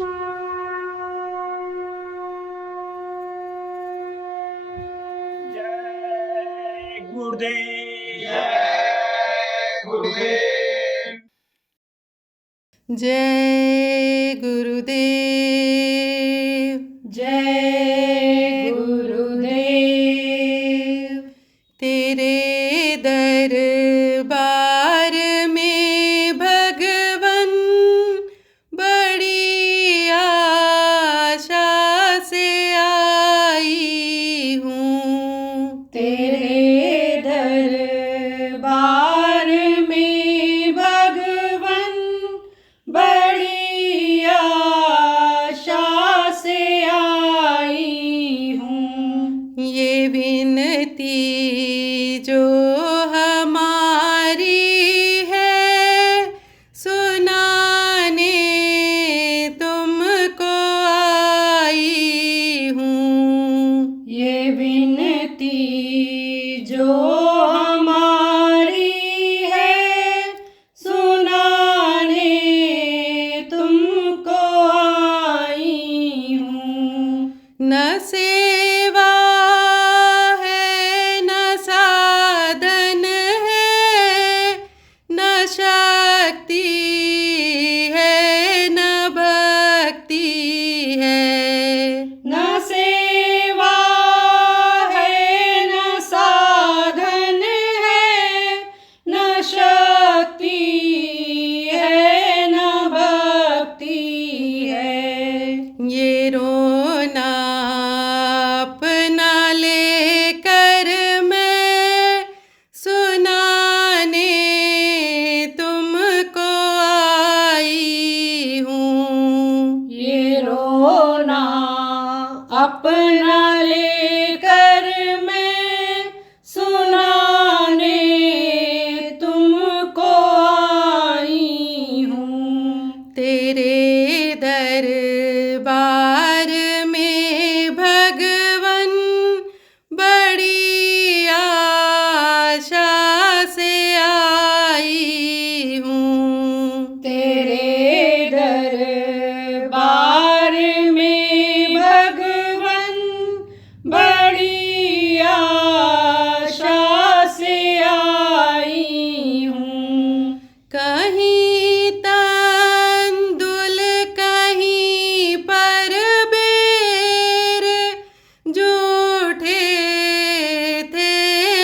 जय गुरुदेव। जय गुरुदेव। जय गुरुदेव। जय गुरुदेव। तेरे दरबार में भगवन बड़ी आशा से आई हूँ। तेरे दरबार में भगवन बड़ी आशा से आई हूँ। ये विनती जो हमारी है सुनाने तुमको आई हूँ। ये विनती जो हमारी है सुनाने तुमको आई हूँ। न सेवा है न साधन है न शक्ति है न भक्ति है। न सेवा है न साधन है न शक्ति है न भक्ति है। ये रोना अपना लेकर मैं सुनाने तुमको आई हूँ। ये रोना अपना लेकर मैं सुनाने तुमको आई हूँ। तेरे दरबार में भगवन बड़ी आशा से आई हूँ। तेरे दरबार में भगवन बड़ी आशा से आई हूँ। कहीं तंदुल कहीं पर बेर जूठे थे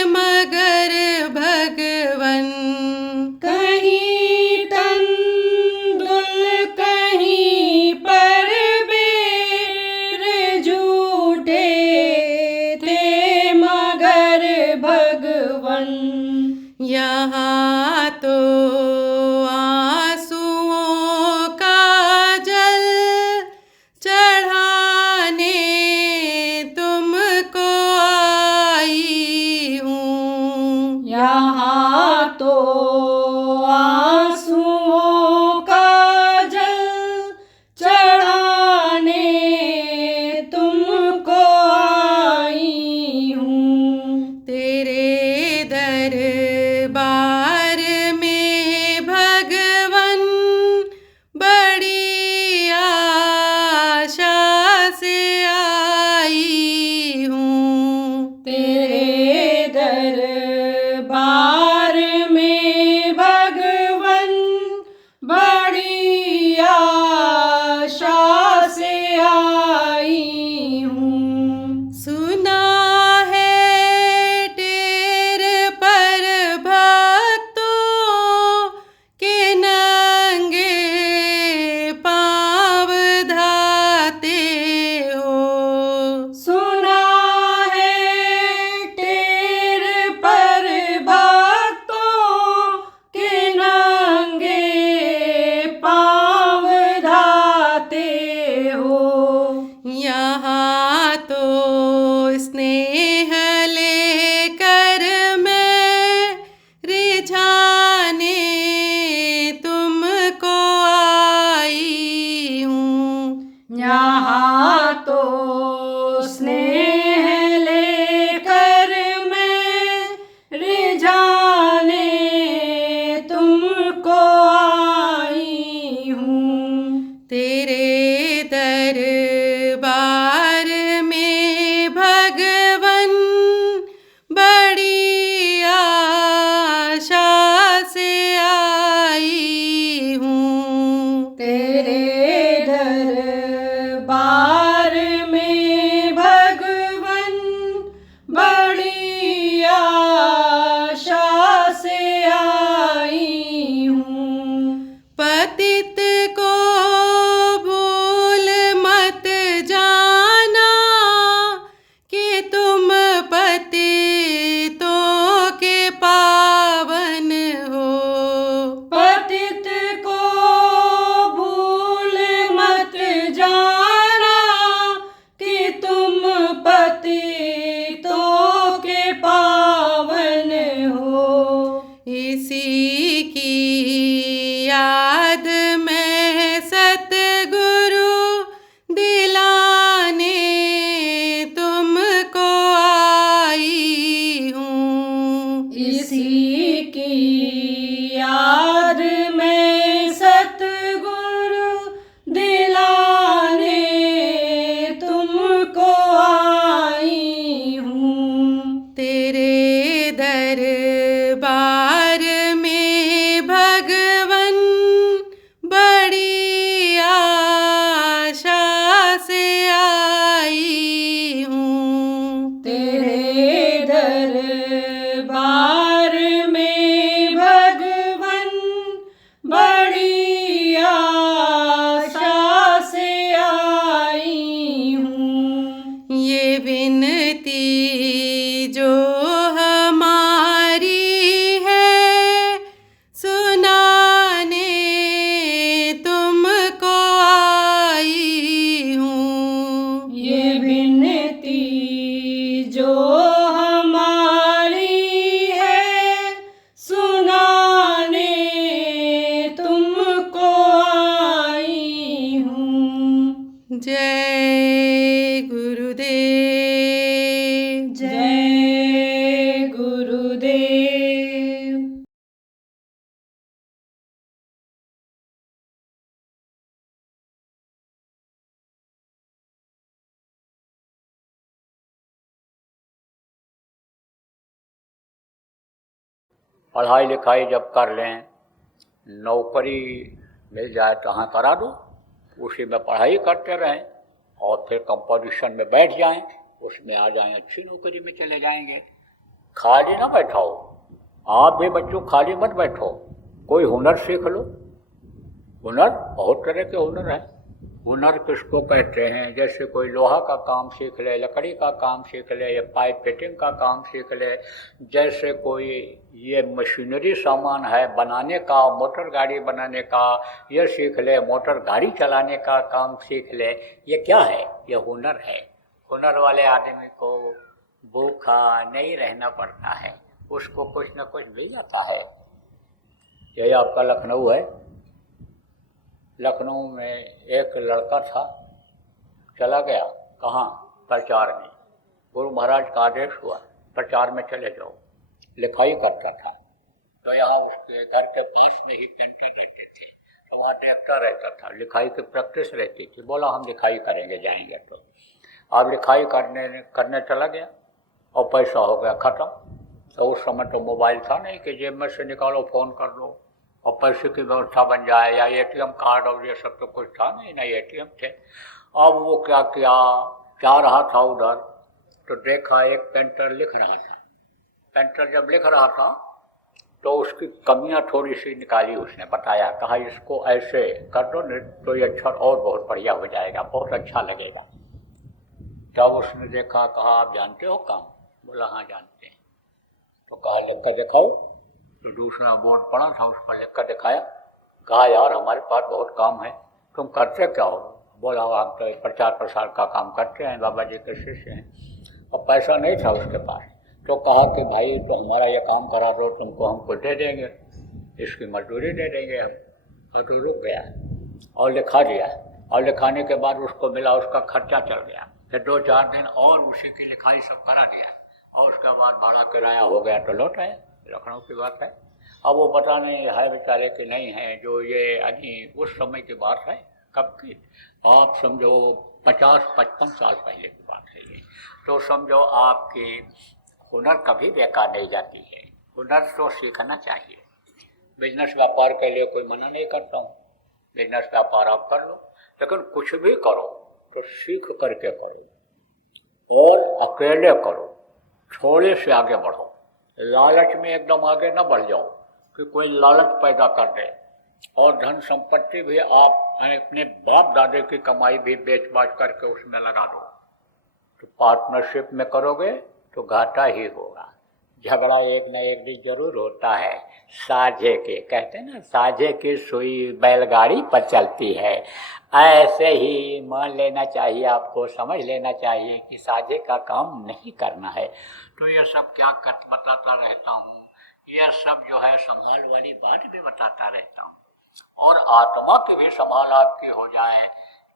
मगर भगवन। कहीं तंदुल कहीं पर बेर झूठे थे मगर भगवन। यहाँ तो आंसुओं का जल चढ़ाने तुमको आई हूँ। यहाँ तो आंसुओं का जल चढ़ाने तुमको आई हूँ। तेरे दरबार में भगवन बड़ी आशा से आई हूँ। तेरे दरबार में भगवन बड़ी आशा से आई हूँ। सुना है टेर पर भक्तों के नंगे पाँव धाते हो। सुना है टेर पर भक्तों के नंगे पाँव धाते हो। यहाँ तो स्नेह लेकर मैं रिझाने तुमको आई हूँ। यहाँ तो स्नेह लेकर मैं रिझाने तुमको आई हूँ। तेरे तेरे दरबार में भगवन बड़ी आशा से आई हूँ। पतित को भूल मत जाना कि तुम पतितों के पावन हो। पतित को भूल मत जाना कि तुम पतितों के पावन हो। इसी की याद में सतगुरु दिलाने तुमको आई हूँ। इसी की याद में सतगुरु दिलाने तुमको आई हूँ। तेरे दरबार में भगवन बड़ी आशा से आई हूँ। तेरे दरबार में भगवन बड़ी आशा से आई हूँ। ये विनती जो हमारी है सुनाने तुमको आई हूँ। ये विनती जो हमारी है सुनाने तुमको आई हूँ। जय गुरुदेव। जय गुरुदेव। पढ़ाई लिखाई जब कर लें, नौकरी मिल जाए तो हाँ करा दो, उसी में पढ़ाई करते रहें और फिर कंपटीशन में बैठ जाएं, उसमें आ जाएं, अच्छी नौकरी में चले जाएंगे। खाली ना बैठाओ, आप भी बच्चों खाली मत बैठो, कोई हुनर सीख लो। हुनर बहुत तरह के हुनर हैं। हुनर किसको कहते हैं? जैसे कोई लोहा का काम सीख ले, लकड़ी का काम सीख ले, या पाइप फिटिंग का काम सीख ले, जैसे कोई ये मशीनरी सामान है बनाने का, मोटर गाड़ी बनाने का, ये सीख ले, मोटर गाड़ी चलाने का काम सीख ले। ये क्या है? ये हुनर है। हुनर वाले आदमी को भूखा नहीं रहना पड़ता है, उसको कुछ न कुछ मिल जाता है। यही आपका लखनऊ है। लखनऊ में एक लड़का था, चला गया कहाँ? प्रचार में। गुरु महाराज का आदेश हुआ प्रचार में चले जाओ। लिखाई करता था, तो यहाँ उसके घर के पास में ही पेंटर रहते थे, तो वहाँ देखता रहता था, लिखाई की प्रैक्टिस रहती थी। बोला हम लिखाई करेंगे, जाएंगे। तो अब लिखाई करने चला गया और पैसा हो गया ख़त्म। तो उस समय तो मोबाइल था नहीं कि जेब में से निकालो फ़ोन कर लो और पैसे की व्यवस्था बन जाए, या एटीएम कार्ड और ये सब तो कुछ था नहीं, नहीं एटीएम थे। अब वो क्या किया, जा रहा था उधर तो देखा एक पेंटर लिख रहा था। पेंटर जब लिख रहा था तो उसकी कमियां थोड़ी सी निकाली, उसने बताया, कहा इसको ऐसे कर दो नहीं तो ये अक्षर और बहुत बढ़िया हो जाएगा, बहुत अच्छा लगेगा। तब उसने देखा, कहा आप जानते हो काम? बोला हाँ जानते हैं। तो कहा लिख कर दिखाओ। तो दूसरा बोर्ड पड़ा था, उस पर लिख कर दिखाया। कहा यार हमारे पास बहुत काम है, तुम करते क्या हो? बोला हम तो प्रचार प्रसार का काम करते हैं, बाबा जी के शिष्य हैं। और पैसा नहीं था उसके पास, तो कहा कि भाई तो हमारा ये काम करा दो, तुमको हमको दे देंगे, इसकी मजदूरी दे देंगे हम। तो रुक गया और लिखा दिया, और लिखाने के बाद उसको मिला, उसका खर्चा चल गया। फिर 2-4 दिन और उसी की लिखाई सब करा दिया, और उसके बाद भाड़ा किराया हो गया तो लौट आया। लखनऊ की बात है। अब वो पता नहीं है बेचारे कि नहीं है, जो ये अभी उस समय की बात है। कब की? आप समझो 50-55 साल पहले की बात है ये। तो समझो आपकी हुनर कभी बेकार नहीं जाती है, हुनर तो सीखना चाहिए। बिजनेस व्यापार के लिए कोई मना नहीं करता हूँ, बिजनेस व्यापार आप कर लो, लेकिन कुछ भी करो तो सीख करके करो और अकेले करो, थोड़े से आगे बढ़ो। लालच में एकदम आगे न बढ़ जाओ कि कोई लालच पैदा कर दे और धन संपत्ति भी आप अपने बाप दादे की कमाई भी बेच बाच करके उसमें लगा दो। तो पार्टनरशिप में करोगे तो घाटा ही होगा। झगड़ा एक न एक दिन जरूर होता है। साझे के कहते हैं ना, साझे की सुई बैलगाड़ी पर चलती है। ऐसे ही मान लेना चाहिए, आपको समझ लेना चाहिए कि साझे का काम नहीं करना है। तो ये सब क्या बताता रहता हूँ, यह सब जो है संभाल वाली बात भी बताता रहता हूँ। और आत्मा की भी संभाल आपकी हो जाए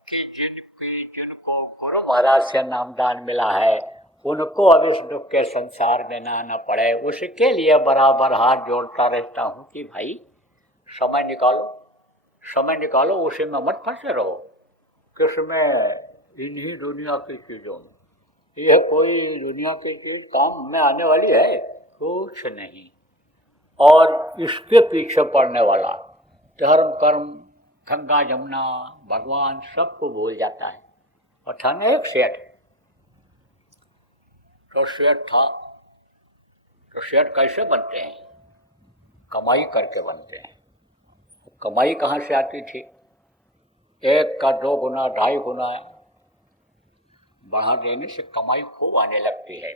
कि जिनको गुरु महाराज से नामदान मिला है उनको अब इस दुख के संसार में ना आना पड़े, उसके लिए बराबर हाथ जोड़ता रहता हूँ कि भाई समय निकालो, उसी में मत फंसे रहो। किसमें? इन्हीं दुनिया की चीज़ों में। यह कोई दुनिया की चीज़ काम में आने वाली है? कुछ नहीं। और इसके पीछे पड़ने वाला धर्म कर्म गंगा जमुना भगवान सबको भूल जाता है। और था ना एक सेठ, तो सेठ था, तो सेठ कैसे बनते हैं? कमाई करके बनते हैं। कमाई कहाँ से आती थी? एक का 2 गुना 2.5 गुना बढ़ा देने से कमाई खूब आने लगती है।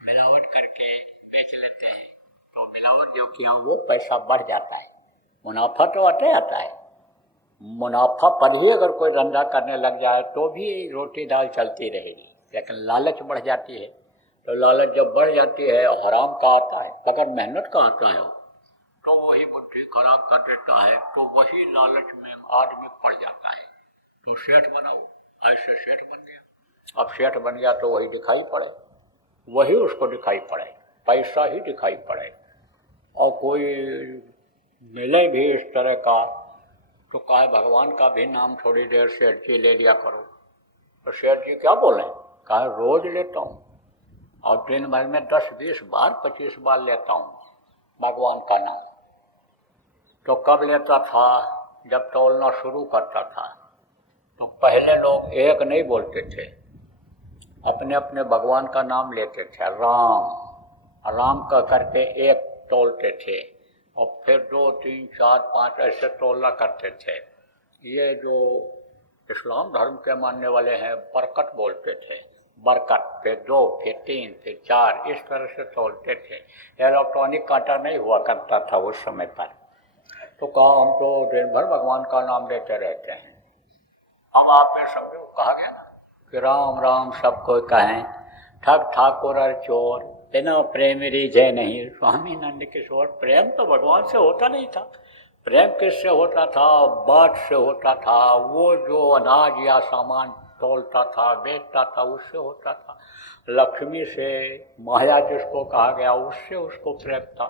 मिलावट करके बेच लेते हैं तो मिलावट जो किया वो पैसा बढ़ जाता है। मुनाफा तो आता है। मुनाफा पर ही अगर कोई धंधा करने लग जाए तो भी रोटी दाल चलती रहेगी, लेकिन लालच बढ़ जाती है। तो लालच जब बढ़ जाती है, हराम का आता है, अगर मेहनत का आता है तो वही बुद्धि खराब कर देता है। तो वही लालच में आदमी पड़ जाता है। तो सेठ बनाओ, ऐसे सेठ बन गया। अब सेठ बन गया तो वही दिखाई पड़े, वही उसको दिखाई पड़े, पैसा ही दिखाई पड़े। और कोई मिले भी इस तरह का तो कहे भगवान का भी नाम थोड़ी देर सेठ जी ले लिया करो। तो सेठ जी क्या बोले? कहे रोज लेता हूँ और दिन भर में 10, 20 बार 25 बार लेता हूँ भगवान का नाम। तो कब लेता था? जब तोलना शुरू करता था। तो पहले लोग एक नहीं बोलते थे, अपने अपने भगवान का नाम लेते थे। राम का करके एक तोलते थे और फिर 2, 3, 4, 5 ऐसे तोलना करते थे। ये जो इस्लाम धर्म के मानने वाले हैं बरकत बोलते थे, बरकत, फिर 2, फिर 3, फिर 4, इस तरह से तोलते थे। इलेक्ट्रॉनिक कांटा नहीं हुआ करता था उस समय पर। तो कहा हम तो दिन भर भगवान का नाम लेते रहते हैं। अब आप में सब लोग कहा गया ना कि राम राम सबको कहें, ठग ठाकुर और चोर, बिना प्रेम रिझे नहीं। स्वामी नंद किशोर, प्रेम तो भगवान से होता नहीं था। प्रेम किससे होता था? बात से होता था। वो जो अनाज या सामान तोलता था, बेचता था, उससे होता था। लक्ष्मी से, माया जिसको कहा गया, उससे उसको प्रेम था।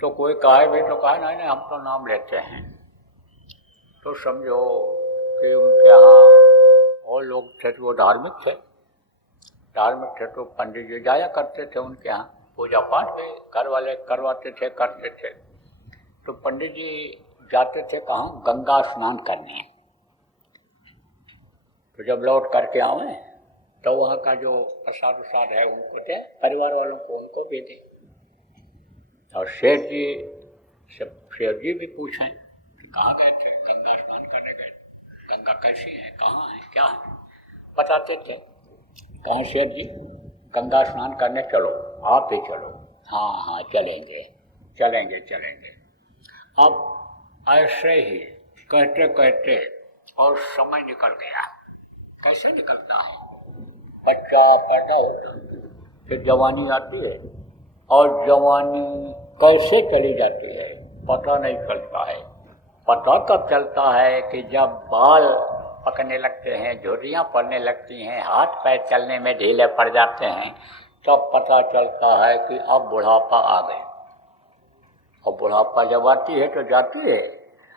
तो कोई कहे भी तो कहे नहीं हम तो नाम लेते हैं। तो समझो कि उनके यहाँ और लोग थे वो धार्मिक थे तो पंडित जी जाया करते थे उनके यहाँ, पूजा पाठ भी घर वाले करवाते थे, करते थे। तो पंडित जी जाते थे कहाँ? गंगा स्नान करने। तो जब लौट करके आवे तो वहाँ का जो प्रसाद उसाद है उनको दे, परिवार वालों को उनको भी दे। और शेठ जी भी पूछें कहाँ गए थे? गंगा स्नान करने गए। गंगा कैसी है, कहाँ है, क्या है, बताते थे। कहाँ शेठ जी गंगा स्नान करने चलो, आप भी चलो। हाँ चलेंगे। अब ऐसे ही कहते कहते और समय निकल गया। कैसे निकलता है? बच्चा पैदा होता है, फिर जवानी आती है और जवानी कैसे चली जाती है पता नहीं चलता है। पता कब चलता है कि जब बाल पकने लगते हैं, झुर्रियाँ पड़ने लगती हैं, हाथ पैर चलने में ढीले पड़ जाते हैं, तब पता चलता है कि अब बुढ़ापा आ गया। और बुढ़ापा जब आती है तो जाती है।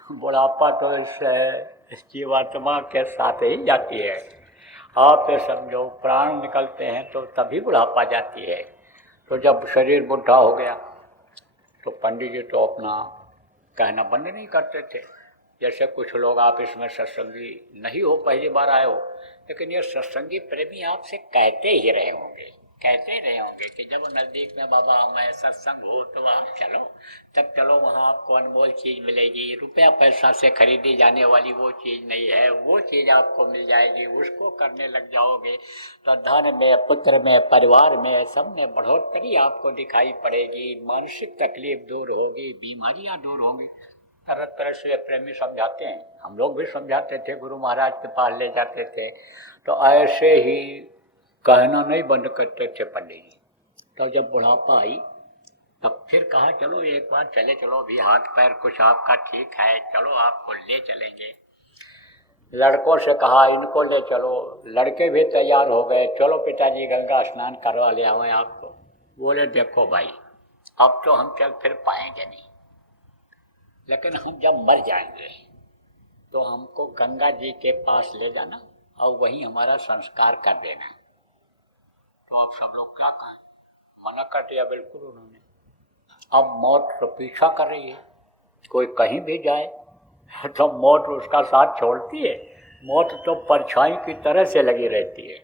बुढ़ापा तो इस जीवात्मा के साथ ही जाती है। आप ये समझो प्राण निकलते हैं तो तभी बुढ़ापा जाती है। तो जब शरीर बुढ़ा हो गया तो पंडित जी तो अपना कहना बंद नहीं करते थे। जैसे कुछ लोग आप इसमें सत्संगी नहीं हो, पहली बार आए हो, लेकिन ये सत्संगी प्रेमी आपसे कहते ही रहे होंगे कि जब नज़दीक में बाबा मैं सत्संग हो तो आप चलो, तब चलो, वहाँ आपको अनमोल चीज़ मिलेगी, रुपया पैसा से खरीदी जाने वाली वो चीज़ नहीं है, वो चीज़ आपको मिल जाएगी, उसको करने लग जाओगे तो धन में, पुत्र में, परिवार में, सब में बढ़ोतरी आपको दिखाई पड़ेगी, मानसिक तकलीफ दूर होगी, बीमारियाँ दूर होंगी। तरह तरह से प्रेमी समझाते हैं, हम लोग भी समझाते थे, गुरु महाराज के पास ले जाते थे, तो ऐसे ही कहना नहीं बंद करते थे पंडित जी। तब जब बुढ़ापा आई तब फिर कहा चलो एक बार चले, चलो अभी हाथ पैर कुछ आपका ठीक है, चलो आपको ले चलेंगे। लड़कों से कहा इनको ले चलो, लड़के भी तैयार हो गए, चलो पिताजी गंगा स्नान करवा ले आवे आपको। बोले देखो भाई अब तो हम चल फिर पाएंगे नहीं, लेकिन हम जब मर जाएंगे तो हमको गंगा जी के पास ले जाना और वहीं हमारा संस्कार कर देना। तो आप सब लोग क्या कहें? मना कर दिया बिल्कुल उन्होंने। अब मौत तो पीछा कर रही है, कोई कहीं भी जाए तो मौत उसका साथ छोड़ती है। मौत तो परछाई की तरह से लगी रहती है,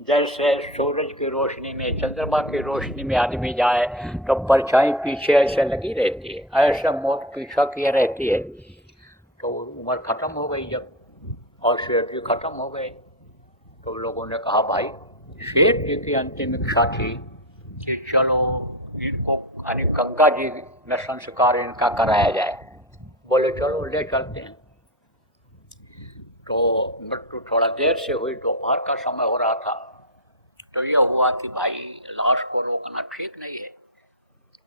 जैसे सूरज की रोशनी में, चंद्रमा की रोशनी में आदमी जाए तो परछाई पीछे ऐसे लगी रहती है, ऐसे मौत पीछा किए रहती है। तो उम्र ख़त्म हो गई जब, और शेठ जी ख़त्म हो गए, तो लोगों ने कहा भाई शेठ जी की अंतिम इच्छा थी कि चलो इनको यानी गंगा जी में संस्कार इनका कराया जाए। बोले चलो ले चलते हैं। तो मृत्यु थोड़ा देर से हुई, दोपहर का समय हो रहा था। तो ये हुआ कि भाई लाश को रोकना ठीक नहीं है,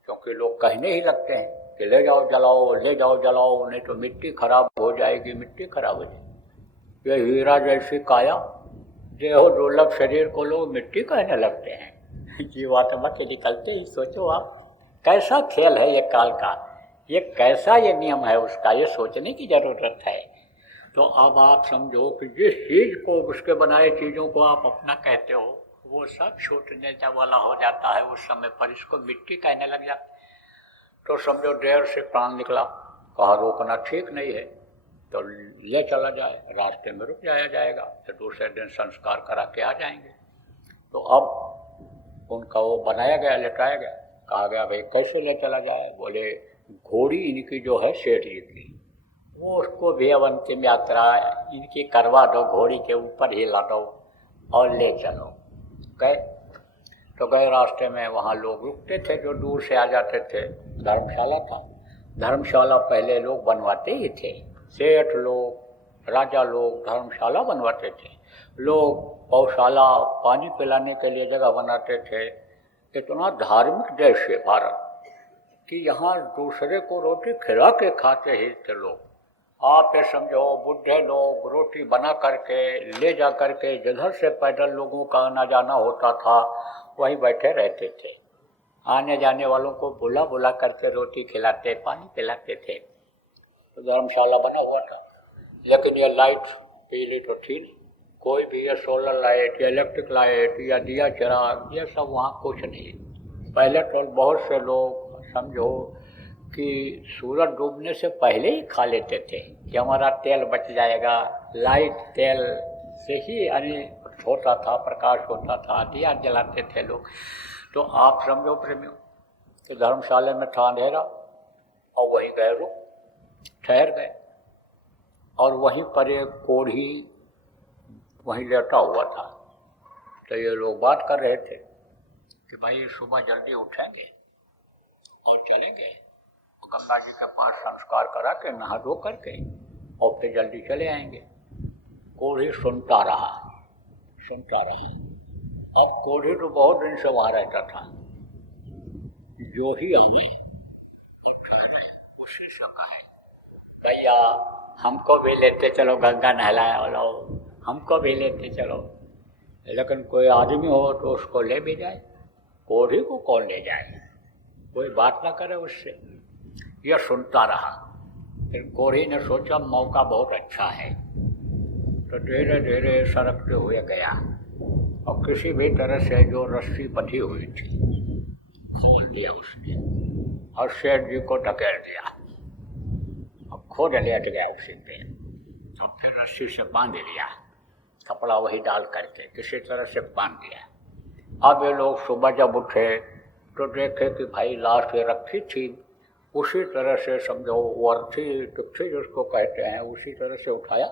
क्योंकि लोग कहने ही लगते हैं कि ले जाओ जलाओ, ले जाओ जलाओ, नहीं तो मिट्टी खराब हो जाएगी, मिट्टी खराब हो जाएगी। ये हीरा जैसी काया देहो दुर्लभ शरीर को लोग मिट्टी कहने लगते हैं। जीवात्मा के निकलते ही सोचो आप, कैसा खेल है ये काल का, ये कैसा ये नियम है उसका, ये सोचने की जरूरत है। तो अब आप समझो कि जिस चीज़ को, उसके बनाए चीज़ों को आप अपना कहते हो, वो सब छूटने वाला हो जाता है उस समय पर, इसको मिट्टी कहने लग जाता। तो समझो देर से प्राण निकला, कहा रोकना ठीक नहीं है, तो ले चला जाए, रास्ते में रुक जाया जाएगा, तो दूसरे दिन संस्कार करा के आ जाएंगे। तो अब उनका वो बनाया गया, लेटाया गया, कहा गया भाई कैसे ले चला जाए। बोले घोड़ी इनकी जो है सेठ जी की, वो उसको भी अब अंतिम यात्रा इनकी करवा दो, घोड़ी के ऊपर ही ला दो और ले चलो। गए तो गए, रास्ते में वहाँ लोग रुकते थे जो दूर से आ जाते थे, धर्मशाला था। धर्मशाला पहले लोग बनवाते ही थे, सेठ लोग, राजा लोग धर्मशाला बनवाते थे। लोग गौशाला, पानी पिलाने के लिए जगह बनाते थे। इतना धार्मिक देश है भारत कि यहाँ दूसरे को रोटी खिला के खाते ही थे लोग। आप ये समझो बुढ़े लोग रोटी बना करके ले जा करके जिधर से पैदल लोगों का आना जाना होता था वहीं बैठे रहते थे। आने जाने वालों को बुला बुला करके रोटी खिलाते, पानी पिलाते थे। तो धर्मशाला बना हुआ था, लेकिन ये लाइट पीली तो थी नहीं, कोई भी ये सोलर लाइट या इलेक्ट्रिक लाइट या दिया चिराग ये सब वहाँ कुछ नहीं। पहले तो बहुत से लोग समझो कि सूरज डूबने से पहले ही खा लेते थे कि हमारा तेल बच जाएगा। लाइट तेल से ही यानी होता था, प्रकाश होता था, दिया जलाते थे लोग। तो आप समझो प्रेमियों, तो धर्मशाला में था अंधेरा और वहीं गए, रुक ठहर गए, और वहीं पर एक कोढ़ी वहीं लेटा हुआ था। तो ये लोग बात कर रहे थे कि भाई सुबह जल्दी उठेंगे और चलेंगे गंगा जी के पास संस्कार करा के नहा धो करके और फिर जल्दी चले आएंगे। कोढ़ी सुनता रहा। अब कोढ़ी तो बहुत दिन से वहाँ रहता था, जो ही हमें उसने कहा है भैया हमको भी लेते चलो, गंगा नहलाया वाला हो, हमको भी लेते चलो। लेकिन कोई आदमी हो तो उसको ले भी जाए, कोढ़ी को कौन ले जाए, कोई बात ना करे उससे। यह सुनता रहा। फिर कोढ़ी ने सोचा मौका बहुत अच्छा है, तो धीरे धीरे सरकते हुए गया और किसी भी तरह से जो रस्सी बंधी हुई थी खोल दिया उसने और सेठ जी को धकेल दिया। अब खुद लेट गया उसी पे। तो फिर रस्सी से बांध लिया, कपड़ा वही डाल करके किसी तरह से बांध दिया। अब ये लोग सुबह जब उठे तो देखे कि भाई लाश ये रखी थी उसी तरह से, समझो वर्थी टिप्ठी जिसको कहते हैं, उसी तरह से उठाया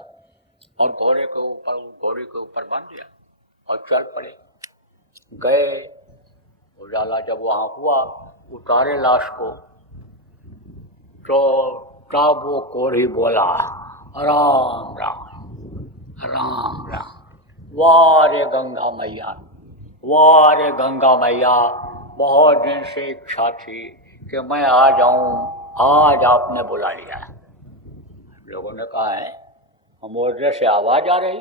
और घोड़े के ऊपर बांध दिया और चल पड़े। गए उजाला जब वहाँ हुआ, उतारे लाश को, तो तब वो कोढ़ी बोला राम राम राम राम, वाह रे गंगा मैया, वाह रे गंगा मैया, बहुत दिन से इच्छा थी कि मैं आ जाऊं, आज आपने बुला लिया। लोगों ने कहा है हम उधर से आवाज़ आ रही,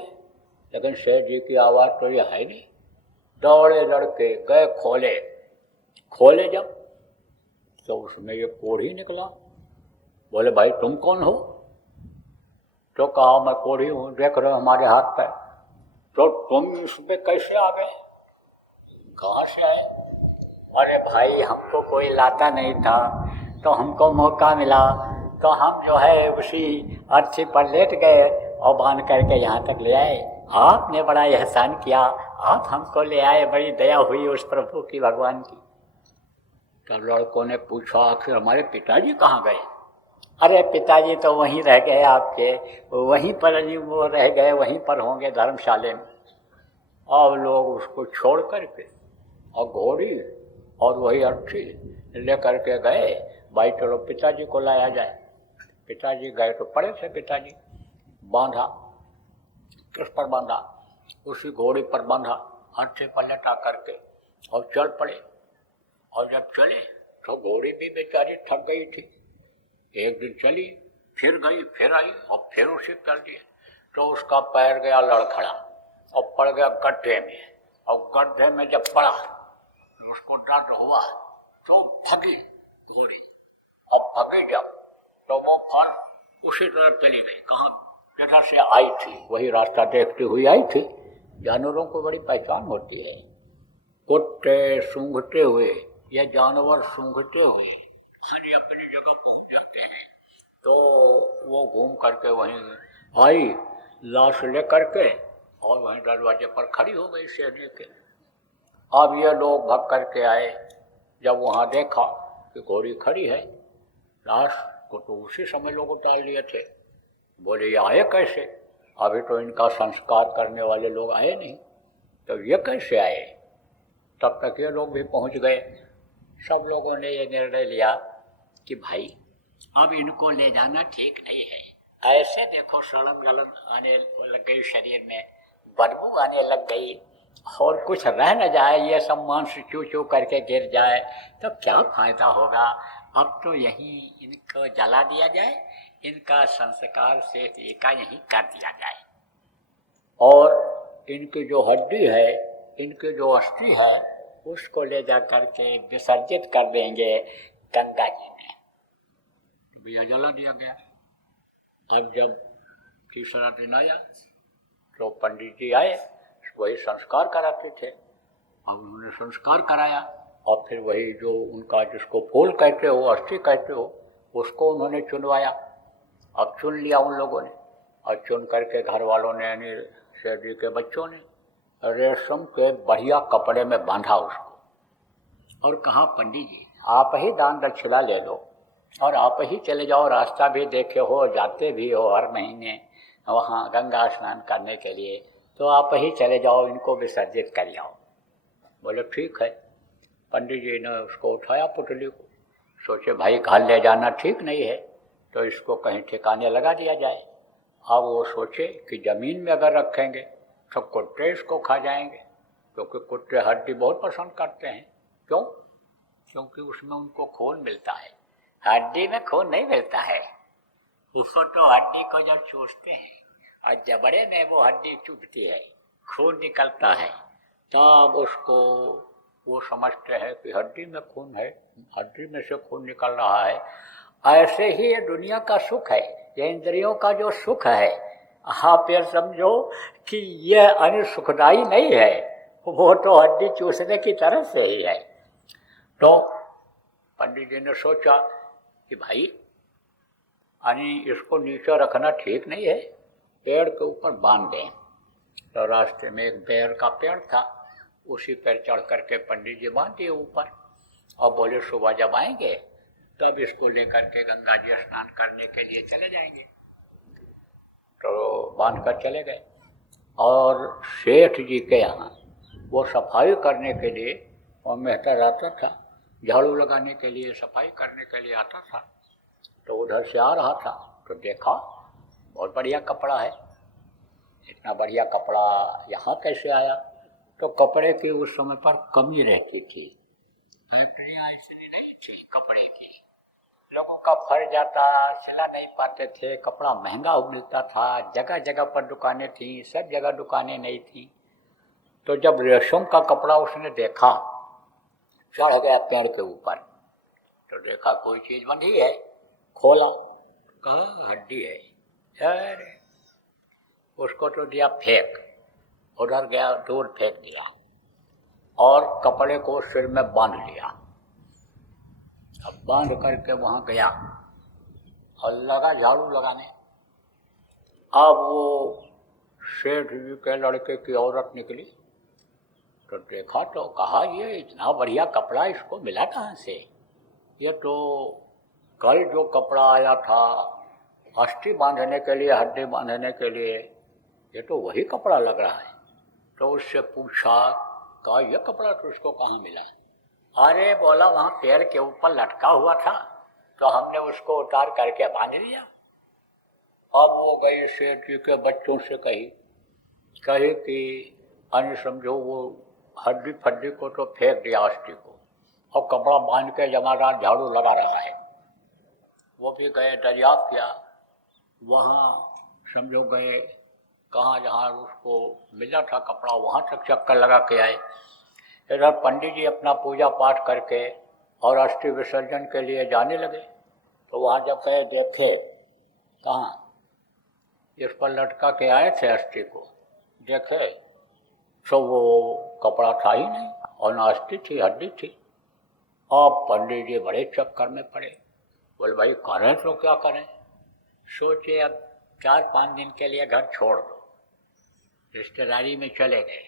लेकिन शेठ जी की आवाज़ तो ये है नहीं। दौड़े लड़के गए, खोले जब तो उसमें ये कोढ़ी निकला। बोले भाई तुम कौन हो? तो कहा मैं कोढ़ी हूँ, देख रहे हो हमारे हाथ पर। तो तुम इसमें कैसे आ गए, कहाँ से आए? अरे भाई हमको कोई लाता नहीं था, तो हमको मौका मिला तो हम जो है उसी अर्थी पर लेट गए और बांध करके यहाँ तक ले आए। आपने बड़ा एहसान किया, आप हमको ले आए, बड़ी दया हुई उस प्रभु की, भगवान की। तो लड़कों ने पूछा आखिर हमारे पिताजी कहाँ गए? अरे पिताजी तो वहीं रह गए आपके, वहीं पर वो रह गए, वहीं पर होंगे धर्मशाले में। अब लोग उसको छोड़ करके और घोड़ी और वही अर्थी ले करके गए, भाई चलो पिताजी को लाया जाए। पिताजी गए तो पड़े थे, पिताजी बांधा, किस पर बांधा? उसी घोड़ी पर बांधा, अर्थी पर लेटा करके और चल पड़े। और जब चले तो घोड़ी भी बेचारी थक गई थी। एक दिन चली, फिर गई, फिर आई और फिर उसे चल दिए। तो उसका पैर गया लड़खड़ा और पड़ गया गड्ढे में, और गड्ढे में जब पड़ा उसको डर हुआ तो भगी घोड़ी। अब भगे जब तो वो फर उसी तरफ चली गई, कहाँ जैसा से आई थी वही रास्ता देखती हुई आई थी। जानवरों को बड़ी पहचान होती है, कुत्ते सूंघते हुए या जानवर सूंघते हुए हर अपनी जगह पहुंच जाते हैं। तो वो घूम करके वहीं आई लाश ले करके और वहीं दरवाजे पर खड़ी हो गई शेरनी के। अब ये लोग भग करके आए, जब वहाँ देखा कि घोड़ी खड़ी है, लाश को तो उसी समय लोग उतार लिए थे। बोले ये आए कैसे? अभी तो इनका संस्कार करने वाले लोग आए नहीं, तो ये कैसे आए? तब तक ये लोग भी पहुँच गए। सब लोगों ने ये निर्णय लिया कि भाई अब इनको ले जाना ठीक नहीं है। ऐसे देखो सड़न गलन आने लग गई, शरीर में बदबू आने लग गई और कुछ रह न जाए, ये सब मांस चू चू करके गिर जाए तो क्या फायदा होगा। अब तो यहीं इनको जला दिया जाए, इनका संस्कार से एका यहीं कर दिया जाए, और इनकी जो हड्डी है, इनकी जो अस्थि है, उसको ले जा करके विसर्जित कर देंगे गंगा जी में। तो भैया जला दिया गया। अब जब तीसरा दिन आया तो पंडित जी आए, वही संस्कार कराते थे। अब उन्होंने संस्कार कराया और फिर वही जो उनका जिसको फूल कहते हो, अस्थि कहते हो, उसको उन्होंने चुनवाया। अब चुन लिया उन लोगों ने, और चुन करके घर वालों ने यानी शेठ जी के बच्चों ने रेशम के बढ़िया कपड़े में बांधा उसको, और कहा पंडित जी आप ही दान दक्षिणा ले लो और आप ही चले जाओ, रास्ता भी देखे हो, जाते भी हो हर महीने वहाँ गंगा स्नान करने के लिए, तो आप ही चले जाओ, इनको विसर्जित कर जाओ। बोले ठीक है। पंडित जी ने उसको उठाया पुतली को, सोचे भाई घर ले जाना ठीक नहीं है, तो इसको कहीं ठिकाने लगा दिया जाए। अब वो सोचे कि ज़मीन में अगर रखेंगे तो कुत्ते इसको खा जाएंगे, क्योंकि कुत्ते हड्डी बहुत पसंद करते हैं। क्यों? क्योंकि उसमें उनको खून मिलता है, हड्डी में खून नहीं मिलता है। उसको तो हड्डी को जब चूसते हैं और जबड़े में वो हड्डी चुभती है, खून निकलता है, तब उसको वो समझते हैं कि हड्डी में खून है, हड्डी में से खून निकल रहा है। ऐसे ही ये दुनिया का सुख है, ये इंद्रियों का जो सुख है, आप ये समझो कि ये अन्य सुखदायी नहीं है, वो तो हड्डी चूसने की तरह से ही है। तो पंडित जी ने सोचा कि भाई यानी इसको नीचे रखना ठीक नहीं है, पेड़ के ऊपर बांध दें। तो रास्ते में एक बेर का पेड़ था, उसी पर चढ़ करके पंडित जी बांध दिए ऊपर और बोले सुबह जब आएंगे तब इसको लेकर के गंगा जी स्नान करने के लिए चले जाएंगे। तो बांध कर चले गए और सेठ जी के यहाँ वो सफाई करने के लिए और मेहतर आता था, झाड़ू लगाने के लिए, सफाई करने के लिए आता था। तो उधर से आ रहा था तो देखा बहुत बढ़िया कपड़ा है, इतना बढ़िया कपड़ा यहाँ कैसे आया। तो कपड़े की उस समय पर कमी रहती थी, फैक्ट्रियाँ इसलिए नहीं थी कपड़े की, लोगों का फर जाता, सिला नहीं पाते थे, कपड़ा महंगा मिलता था, जगह जगह पर दुकानें थी, सब जगह दुकानें नहीं थी। तो जब रेशम का कपड़ा उसने देखा, चढ़ गया पेड़ के ऊपर, तो देखा कोई चीज़ बंधी है, खोला, कहा हड्डी है। अरे उसको तो दिया फेंक, उधर गया दूर फेंक दिया और कपड़े को सिर में बांध लिया। अब बांध करके वहाँ गया और लगा झाड़ू लगाने। अब वो सेठ जी के लड़के की औरत निकली तो देखा तो कहा ये इतना बढ़िया कपड़ा इसको मिला कहाँ से? ये तो कल जो कपड़ा आया था अस्थि बांधने के लिए, हड्डी बांधने के लिए, ये तो वही कपड़ा लग रहा है। तो उससे पूछा कहा यह कपड़ा तो उसको कहाँ मिला? अरे बोला वहाँ पेड़ के ऊपर लटका हुआ था तो हमने उसको उतार करके बांध लिया। अब वो गई सेठ जी के बच्चों से कही कि अन्य समझो वो हड्डी फड्डी को तो फेंक दिया अस्थि को और कपड़ा बांध के जमादार झाड़ू लगा रहा है। वो भी गए, दरियाफ्त किया, वहाँ समझो गए कहाँ जहाँ उसको मिला था कपड़ा, वहाँ तक चक्कर लगा के आए। इधर पंडित जी अपना पूजा पाठ करके और अस्थि विसर्जन के लिए जाने लगे। तो वहाँ जब गए देखे कहाँ इस पर लटका के आए थे अस्थि को, देखे तो वो कपड़ा था ही नहीं और न अस्थि थी, हड्डी थी। अब पंडित जी बड़े चक्कर में पड़े, बोले भाई करें तो क्या करें? सोचे अब 4-5 दिन के लिए घर छोड़ दो, रिश्तेदारी में चले गए।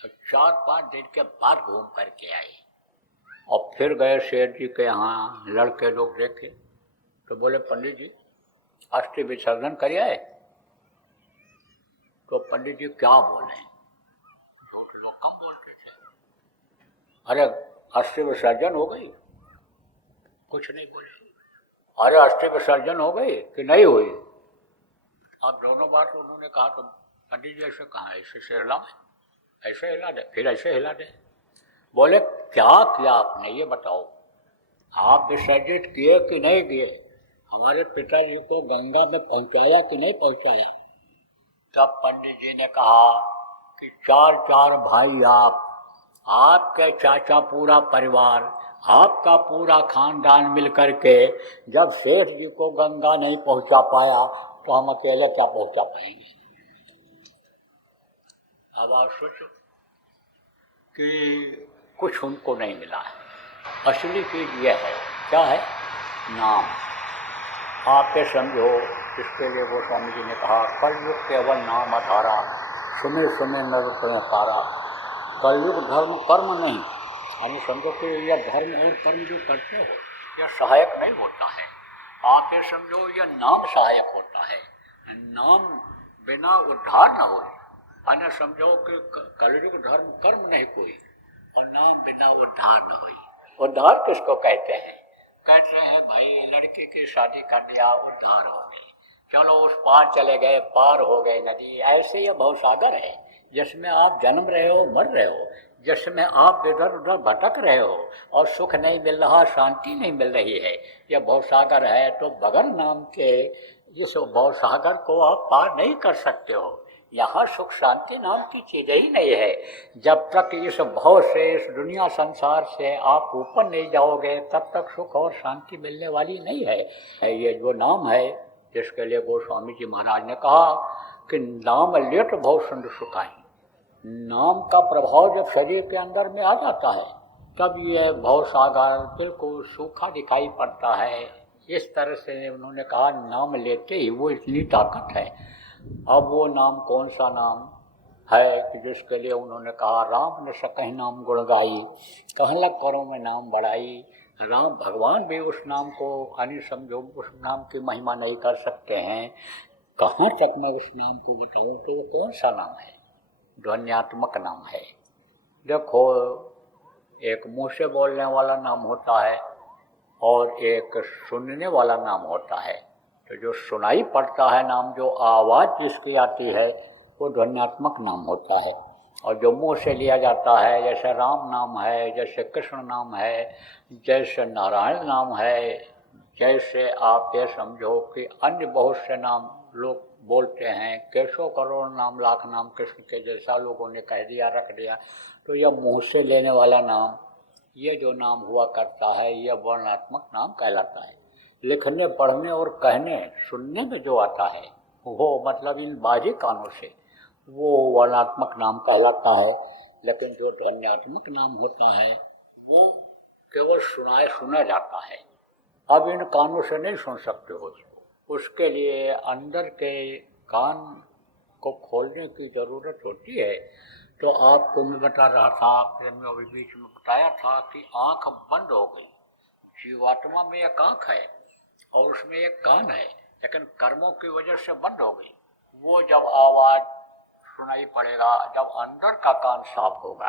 तो 4-5 दिन के बाद घूम करके आए और फिर गए सेठ जी के यहाँ। लड़के लोग देखे तो बोले पंडित जी अस्थि विसर्जन कर आए। तो पंडित जी क्या बोले, झूठ लोग कम बोलते थे। अरे अस्थि विसर्जन हो गई? कुछ नहीं बोले। अरे अस्थि विसर्जन हो गई कि नहीं हुई? आप दोनों बात उन्होंने कहा। तो पंडित जी ऐसे कहा, ऐसे से हिला, ऐसे हिला दे, फिर ऐसे हिला दे। बोले क्या किया आपने ये बताओ, आप विसर्जित किए कि नहीं किए? हमारे पिताजी को गंगा में पहुंचाया कि नहीं पहुंचाया? तब पंडित जी ने कहा कि 4 भाई, आपके चाचा पूरा परिवार, आपका पूरा खानदान मिलकर के जब सेठ जी को गंगा नहीं पहुंचा पाया तो हम अकेले क्या पहुंचा पाएंगे? अब आप सोचो कि कुछ उनको नहीं मिला है। असली चीज यह है, क्या है? नाम। आप ये समझो, इसके लिए गोस्वामी जी ने कहा कलयुग केवल नाम आधारा, सुने सुने नर तुम्हें पारा। कलयुग धर्म कर्म नहीं, यानी समझो कि यह धर्म और कर्म जो करते हो यह सहायक नहीं होता है। आप ये समझो यह नाम सहायक होता है, नाम बिना उद्धार न हो। अन्य समझो कि कलयुग धर्म कर्म नहीं कोई और नाम बिना उद्धार न हो। उद्धार किसको कहते हैं? कहते हैं भाई लड़की की शादी कर दिया, उद्धार हो गई, चलो उस पार चले गए, पार हो गए नदी। ऐसे यह भवसागर है जिसमें आप जन्म रहे हो, मर रहे हो, जिसमें आप इधर उधर भटक रहे हो और सुख नहीं मिल रहा, शांति नहीं मिल रही है। यह भवसागर है। तो बगैर नाम के इस भवसागर को आप पार नहीं कर सकते हो। यहाँ सुख शांति नाम की चीज़ ही नहीं है। जब तक इस भव से, इस दुनिया संसार से आप ऊपर नहीं जाओगे तब तक सुख और शांति मिलने वाली नहीं है। ये जो नाम है जिसके लिए गोस्वामी जी महाराज ने कहा कि नाम लेट भव संग सुखाई। नाम का प्रभाव जब शरीर के अंदर में आ जाता है तब ये भव सागर बिल्कुल सूखा दिखाई पड़ता है। इस तरह से उन्होंने कहा नाम लेते ही वो इतनी ताकत है। अब वो नाम कौन सा नाम है कि जिसके लिए उन्होंने कहा राम ने सकहि नाम गुण गाई, कहलक करो में नाम बढ़ाई। राम भगवान भी उस नाम को यानी समझो उस नाम की महिमा नहीं कर सकते हैं। कहाँ तक मैं उस नाम को बताऊँ, तो वो कौन सा नाम है? ध्वन्यात्मक नाम है। देखो, एक मुंह से बोलने वाला नाम होता है और एक सुनने वाला नाम होता है। तो जो सुनाई पड़ता है नाम, जो आवाज़ जिसकी आती है, वो ध्वन्यात्मक नाम होता है। और जो मुंह से लिया जाता है, जैसे राम नाम है, जैसे कृष्ण नाम है, जैसे नारायण नाम है, जैसे आप ये समझो कि अन्य बहुत से नाम लोग बोलते हैं, कैसों करोड़ नाम लाख नाम कृष्ण के जैसा लोगों ने कह दिया, रख दिया। तो यह मुंह से लेने वाला नाम, ये जो नाम हुआ करता है, यह वर्णात्मक नाम कहलाता है। लिखने, पढ़ने और कहने, सुनने में जो आता है, वो मतलब इन बाजी कानों से, वो वर्णात्मक नाम कहलाता है। लेकिन जो ध्वन्यात्मक नाम होता है, वो केवल सुना जाता है। अब इन कानों से नहीं सुन सकते हो, उसके लिए अंदर के कान को खोलने की ज़रूरत होती है। तो आपको मैं बता रहा था, प्रेमियों अभी बीच में बताया था कि आँख बंद हो गई। जीवात्मा में एक आँख है और उसमें एक कान है, लेकिन कर्मों की वजह से बंद हो गई। वो जब आवाज़ सुनाई पड़ेगा, जब अंदर का कान साफ होगा।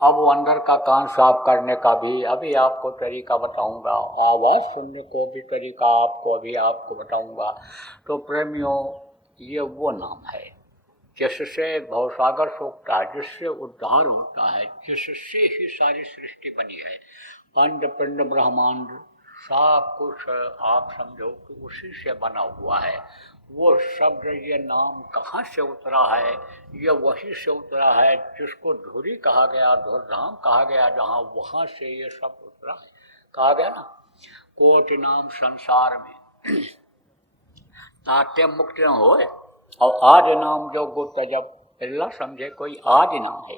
अब वो अंदर का कान साफ करने का भी अभी आपको तरीका बताऊंगा, आवाज़ सुनने को भी तरीका आपको बताऊंगा। तो प्रेमियों, ये वो नाम है जिससे भवसागर सूखता है, जिससे उद्धार होता है, जिससे ही सारी सृष्टि बनी है। अंड पिंड ब्रह्मांड सब कुछ आप समझो कि उसी से बना हुआ है। वो शब्द, ये नाम कहाँ से उतरा है? ये वहीं से उतरा है जिसको धुरी कहा गया, धुरधाम कहा गया, जहाँ वहाँ से ये सब उतरा है। कहा गया ना, कोटि नाम संसार में ताते मुक्त होए, और आज नाम जो गुप्त जब अल्लाह समझे कोई आज नाम है।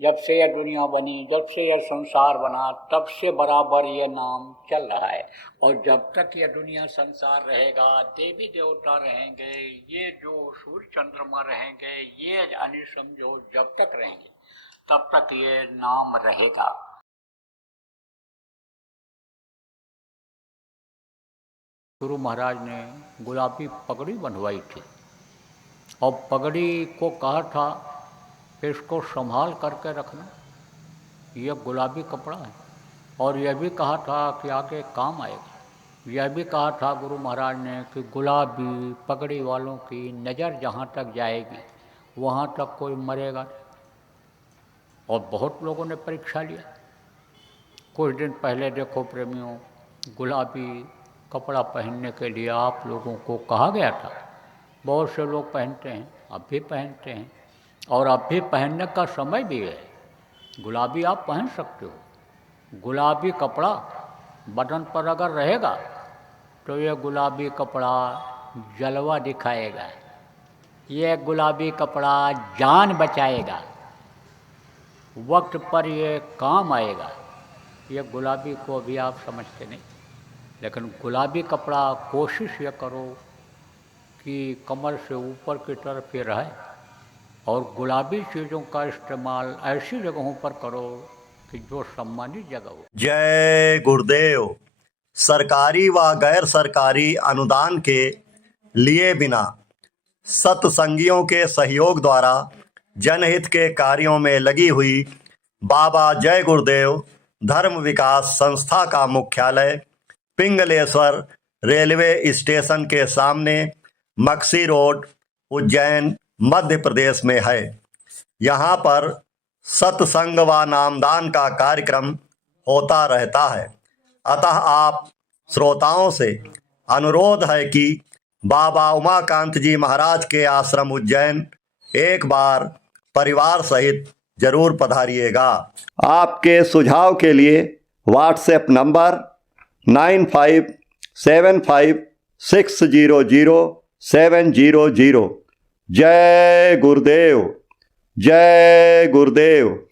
जब से यह दुनिया बनी, जब से यह संसार बना, तब से बराबर ये नाम चल रहा है। और जब तक यह दुनिया संसार रहेगा, देवी देवता रहेंगे, ये जो सूर्य चंद्रमा रहेंगे, ये यानी समझो जब तक रहेंगे, तब तक ये नाम रहेगा। गुरु महाराज ने गुलाबी पगड़ी बनवाई थी और पगड़ी को कहा था कि इसको संभाल करके रखना, यह गुलाबी कपड़ा है। और यह भी कहा था कि आगे काम आएगा। यह भी कहा था गुरु महाराज ने कि गुलाबी पगड़ी वालों की नज़र जहाँ तक जाएगी, वहाँ तक कोई मरेगा नहीं। और बहुत लोगों ने परीक्षा लिया। कुछ दिन पहले देखो प्रेमियों, गुलाबी कपड़ा पहनने के लिए आप लोगों को कहा गया था। बहुत से लोग पहनते हैं, अब भी पहनते हैं, और अब भी पहनने का समय भी है। गुलाबी आप पहन सकते हो। गुलाबी कपड़ा बदन पर अगर रहेगा तो ये गुलाबी कपड़ा जलवा दिखाएगा, ये गुलाबी कपड़ा जान बचाएगा, वक्त पर ये काम आएगा। ये गुलाबी को भी आप समझते नहीं, लेकिन गुलाबी कपड़ा कोशिश ये करो कि कमर से ऊपर की तरफ ही रहे, और गुलाबी चीज़ों का इस्तेमाल ऐसी जगहों पर करो कि जो सम्मानित जगह हो। जय गुरुदेव। सरकारी व गैर सरकारी अनुदान के लिए बिना सत्संगियों के सहयोग द्वारा जनहित के कार्यों में लगी हुई बाबा जय गुरुदेव धर्म विकास संस्था का मुख्यालय पिंगलेश्वर रेलवे स्टेशन के सामने मक्सी रोड, उज्जैन, मध्य प्रदेश में है। यहाँ पर सत्संग व नामदान का कार्यक्रम होता रहता है। अतः आप श्रोताओं से अनुरोध है कि बाबा उमाकांत जी महाराज के आश्रम उज्जैन एक बार परिवार सहित जरूर पधारिएगा। आपके सुझाव के लिए व्हाट्सएप नंबर 9575600700। जय गुरुदेव, जय गुरुदेव।